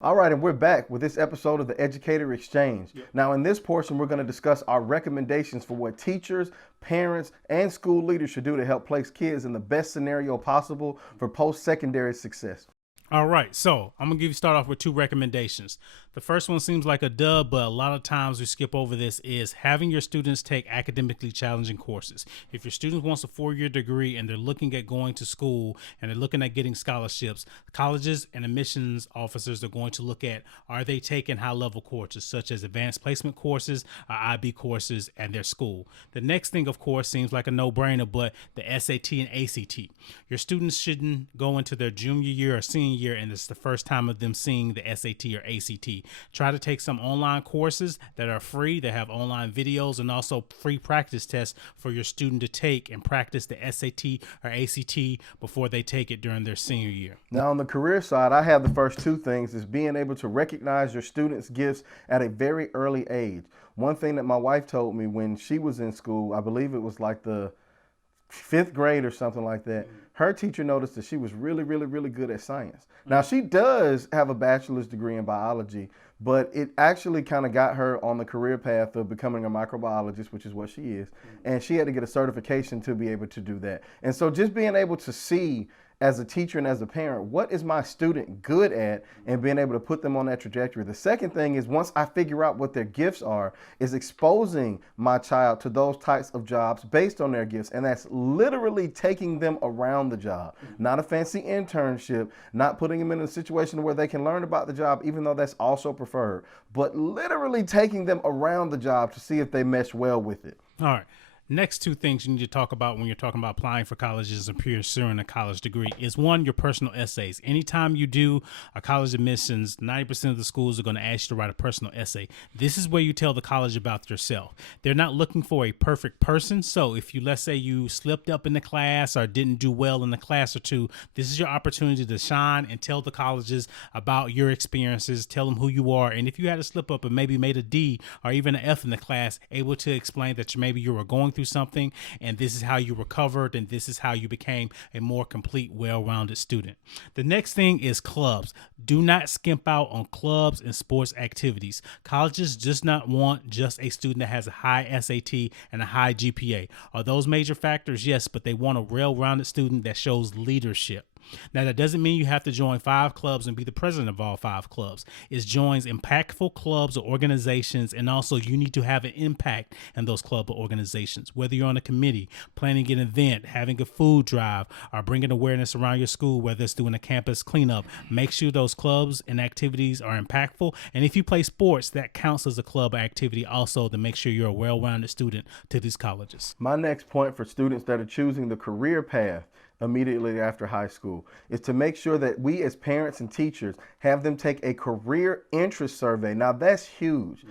All right, and we're back with this episode of the Educator Exchange. Yep. Now, in this portion, we're going to discuss our recommendations for what teachers, parents, and school leaders should do to help place kids in the best scenario possible for post-secondary success. All right, so I'm gonna start off with two recommendations. The first one seems like a dub, but a lot of times we skip over this is having your students take academically challenging courses. If your student wants a 4-year degree and they're looking at going to school and they're looking at getting scholarships, colleges and admissions officers are going to look at, are they taking high level courses such as advanced placement courses or IB courses at their school. The next thing, of course, seems like a no-brainer, but the SAT and ACT. Your students shouldn't go into their junior year or senior year and it's the first time of them seeing the SAT or ACT. Try to take some online courses that are free, that have online videos and also free practice tests for your student to take and practice the SAT or ACT before they take it during their senior year. Now, on the career side, I have the first two things is being able to recognize your students' gifts at a very early age. One thing that my wife told me when she was in school, I believe it was like the fifth grade or something like that, her teacher noticed that she was really, really, really good at science. Now, she does have a bachelor's degree in biology, but it actually kind of got her on the career path of becoming a microbiologist, which is what she is. And she had to get a certification to be able to do that. And so just being able to see as a teacher and as a parent, what is my student good at, and being able to put them on that trajectory. The second thing is, once I figure out what their gifts are, is exposing my child to those types of jobs based on their gifts. And that's literally taking them around the job, not a fancy internship, not putting them in a situation where they can learn about the job, even though that's also preferred, but literally taking them around the job to see if they mesh well with it. All right. Next two things you need to talk about when you're talking about applying for colleges and pursuing a college degree is one, your personal essays. Anytime you do a college admissions, 90% of the schools are going to ask you to write a personal essay. This is where you tell the college about yourself. They're not looking for a perfect person. So if you, let's say you slipped up in the class or didn't do well in the class or two, this is your opportunity to shine and tell the colleges about your experiences, tell them who you are. And if you had a slip up and maybe made a D or even an F in the class, able to explain that maybe you were going through something and this is how you recovered and this is how you became a more complete, well-rounded student. The next thing is clubs. Do not skimp out on clubs and sports activities. Colleges just not want just a student that has a high SAT and a high GPA. Are those major factors? Yes, but they want a well-rounded student that shows leadership. Now, that doesn't mean you have to join 5 clubs and be the president of all 5 clubs. It joins impactful clubs or organizations, and also you need to have an impact in those club or organizations. Whether you're on a committee, planning an event, having a food drive, or bringing awareness around your school, whether it's doing a campus cleanup, make sure those clubs and activities are impactful. And if you play sports, that counts as a club activity also to make sure you're a well-rounded student to these colleges. My next point for students that are choosing the career path immediately after high school is to make sure that we as parents and teachers have them take a career interest survey. Now, that's huge.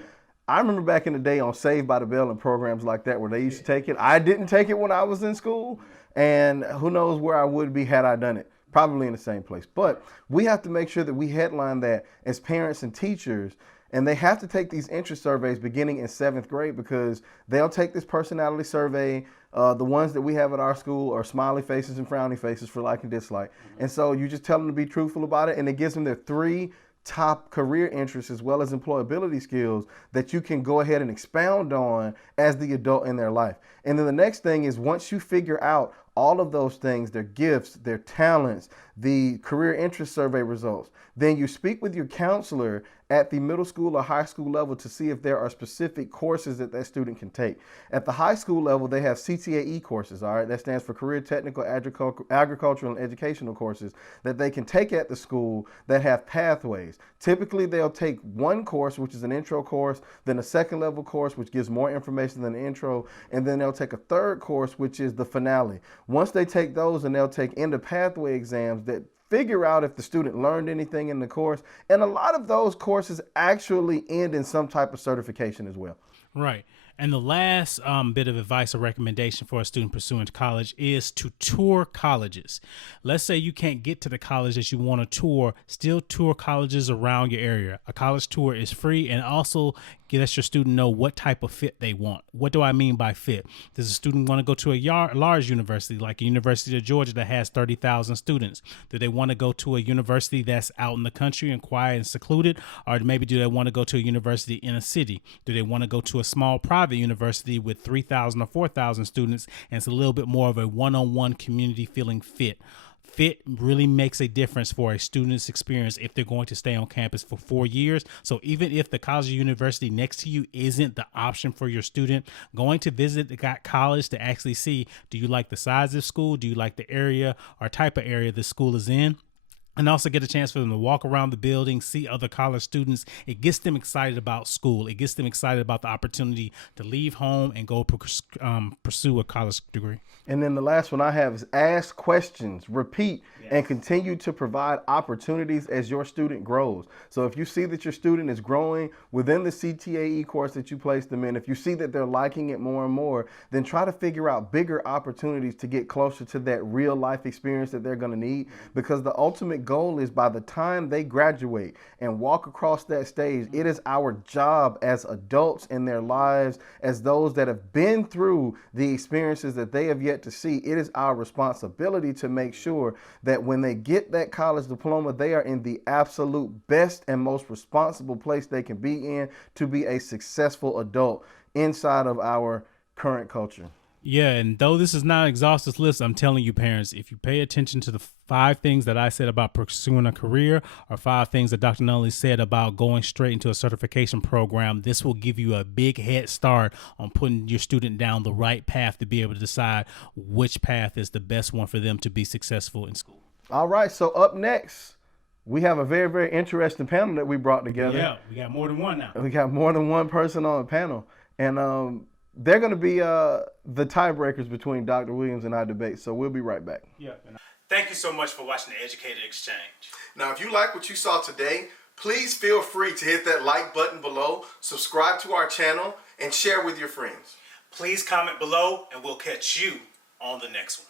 I remember back in the day on Saved by the Bell and programs like that where they used to take it. I didn't take it when I was in school, and who knows where I would be had I done it. Probably in the same place. But we have to make sure that we headline that as parents and teachers, and they have to take these interest surveys beginning in 7th grade, because they'll take this personality survey. The ones that we have at our school are smiley faces and frowny faces for like and dislike. And so you just tell them to be truthful about it, and it gives them their 3 top career interests as well as employability skills that you can go ahead and expound on as the adult in their life. And then the next thing is, once you figure out all of those things, their gifts, their talents, the career interest survey results, then you speak with your counselor at the middle school or high school level to see if there are specific courses that student can take. At the high school level, they have CTAE courses, all right? That stands for Career Technical Agricultural and Educational courses that they can take at the school that have pathways. Typically, they'll take one course, which is an intro course, then a second level course, which gives more information than the intro, and then they'll take a third course, which is the finale. Once they take those, and they'll take end of pathway exams that figure out if the student learned anything in the course. And a lot of those courses actually end in some type of certification as well. Right. And the last bit of advice or recommendation for a student pursuing college is to tour colleges. Let's say you can't get to the college that you want to tour, still tour colleges around your area. A college tour is free and also let your student know what type of fit they want. What do I mean by fit? Does a student want to go to a large university like a University of Georgia that has 30,000 students? Do they want to go to a university that's out in the country and quiet and secluded? Or maybe do they want to go to a university in a city? Do they want to go to a small private university with 3,000 or 4,000 students and it's a little bit more of a one-on-one community feeling fit? Fit really makes a difference for a student's experience if they're going to stay on campus for 4 years. So even if the college or university next to you isn't the option for your student, going to visit the college to actually see, do you like the size of school? Do you like the area or type of area the school is in? And also get a chance for them to walk around the building, see other college students. It gets them excited about school. It gets them excited about the opportunity to leave home and go pursue a college degree. And then the last one I have is ask questions, repeat, and continue to provide opportunities as your student grows. So if you see that your student is growing within the CTAE course that you placed them in, if you see that they're liking it more and more, then try to figure out bigger opportunities to get closer to that real life experience that they're going to need, because the ultimate goal is by the time they graduate and walk across that stage, it is our job as adults in their lives, as those that have been through the experiences that they have yet to see, it is our responsibility to make sure that when they get that college diploma, they are in the absolute best and most responsible place they can be in to be a successful adult inside of our current culture. Yeah, and though this is not an exhaustive list, I'm telling you, parents, if you pay attention to the 5 things that I said about pursuing a career, or 5 things that Dr. Nunley said about going straight into a certification program, this will give you a big head start on putting your student down the right path to be able to decide which path is the best one for them to be successful in school. All right, so up next, we have a very, very interesting panel that we brought together. Yeah, we got more than one now. We got more than one person on the panel. And they're going to be the tiebreakers between Dr. Williams and our debate. So we'll be right back. Yeah. Thank you so much for watching the Educator Exchange. Now, if you like what you saw today, please feel free to hit that like button below, subscribe to our channel, and share with your friends. Please comment below, and we'll catch you on the next one.